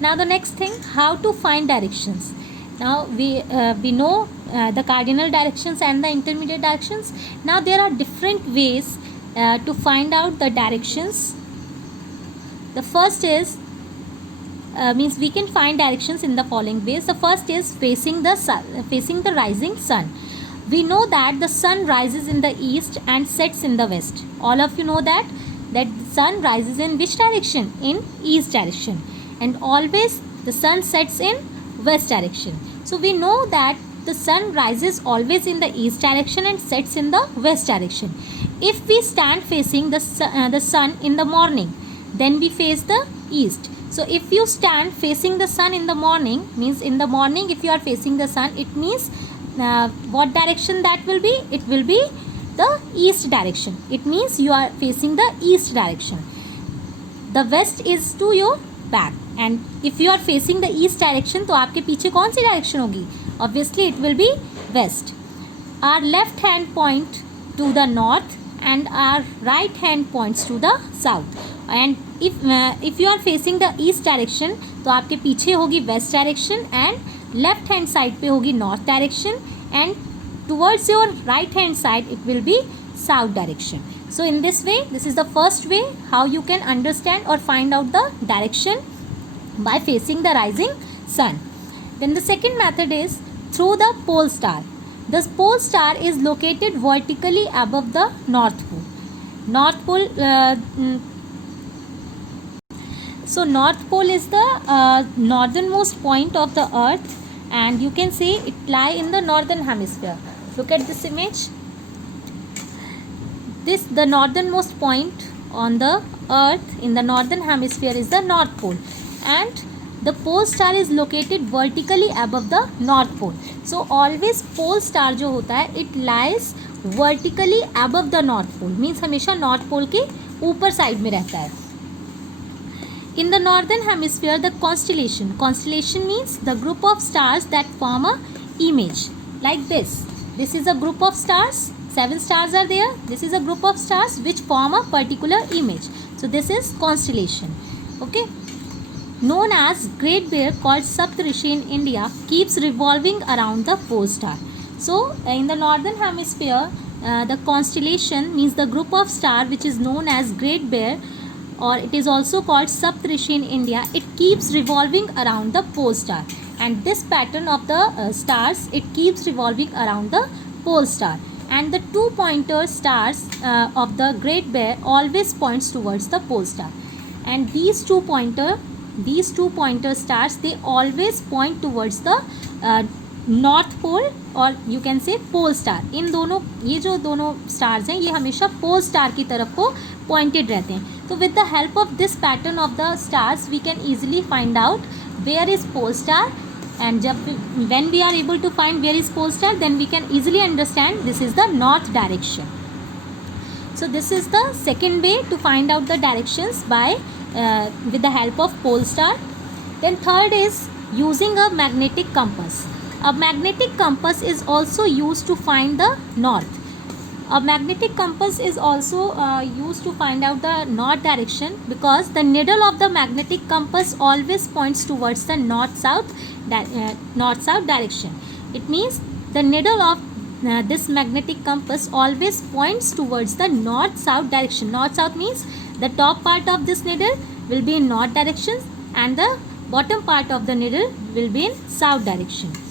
Now the next thing, how to find directions. Now we know the cardinal directions and the intermediate directions. Now there are different ways to find out the directions. The first is means we can find directions in the following ways. The first is facing the sun, facing the rising sun. We know that the sun rises in the east and sets in the west. All of you know that the sun rises in which direction? In east direction, and always the sun sets in west direction. So we know that the sun rises always in the east direction and sets in the west direction. If we stand facing the sun in the morning, then we face the east. So if you stand facing the sun in the morning, means in the morning if you are facing the sun, it means what direction that will be? It will be the east direction. It means you are facing the east direction. The west is to your back, and if you are facing the east direction, तो आपके पीछे कौन सी direction होगी? Obviously it will be west. Our left hand point to the north and our right hand points to the south. And if you are facing the east direction, तो आपके पीछे होगी west direction and left hand side पे होगी north direction, and towards your right hand side it will be south direction. So in this way, this is the first way how you can understand or find out the direction by facing the rising sun. Then the second method is through the pole star. The pole star is located vertically above the north pole. North pole. So north pole is the northernmost point of the earth, and you can say it lie in the northern hemisphere. Look at this image. The northernmost point on the earth in the northern hemisphere is the north pole, and the pole star is located vertically above the north pole. So always pole star जो होता है, it lies vertically above the north pole, means हमेशा north pole के ऊपर side में रहता है. In the northern hemisphere, the constellation means the group of stars that form a image like this. This is a group of stars. 7 stars are there. This is a group of stars which form a particular image. So this is constellation. Okay. Known as Great Bear, called Saptarishi in India, keeps revolving around the pole star. So in the northern hemisphere, the constellation means the group of star which is known as Great Bear, or it is also called Saptarishi in India. It keeps revolving around the pole star, and this pattern of the stars, it keeps revolving around the pole star, and the 2 pointer stars of the Great Bear always points towards the pole star, and these two pointer stars, they always point towards the north pole, और you can say pole star. इन दोनों, ये जो दोनों stars हैं, ये हमेशा pole star की तरफ को पॉइंटेड रहते हैं. तो with the help of this pattern of the stars we can easily find out where is pole star, and जब when we are able to find where is pole star, then we can easily understand this is the north direction. So this is the second way to find out the directions by with the help of pole star. Then third is using a magnetic compass. A magnetic compass is also used to find the north. A magnetic compass is also used to find out the north direction, because the needle of the magnetic compass always points towards the north-south direction. It means the needle of this magnetic compass always points towards the north-south direction. North-south means the top part of this needle will be in north direction and the bottom part of the needle will be in south direction.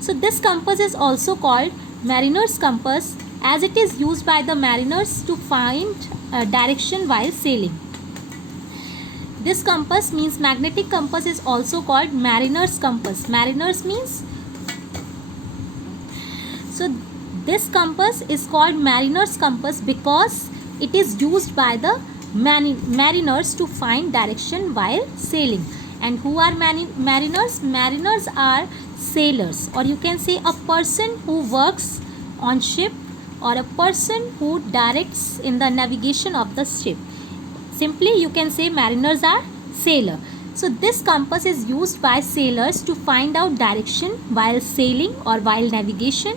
So this compass is also called mariner's compass, as it is used by the mariners to find direction while sailing. This compass means magnetic compass is also called mariner's compass. Mariners means, so this compass is called mariner's compass because it is used by the mariners to find direction while sailing. And who are mariners? Mariners are sailors, or you can say a person who works on ship, or a person who directs in the navigation of the ship. Simply you can say mariners are sailor. So this compass is used by sailors to find out direction while sailing or while navigation,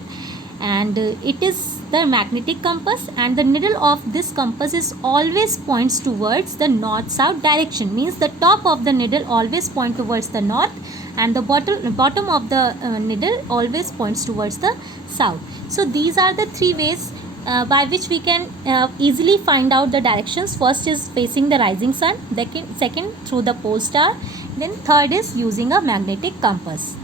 and it is the magnetic compass, and the needle of this compass is always points towards the north-south direction. Means the top of the needle always point towards the north, and the bottom of the needle always points towards the south. So these are the three ways by which we can easily find out the directions. First is facing the rising sun, second through the pole star, then third is using a magnetic compass.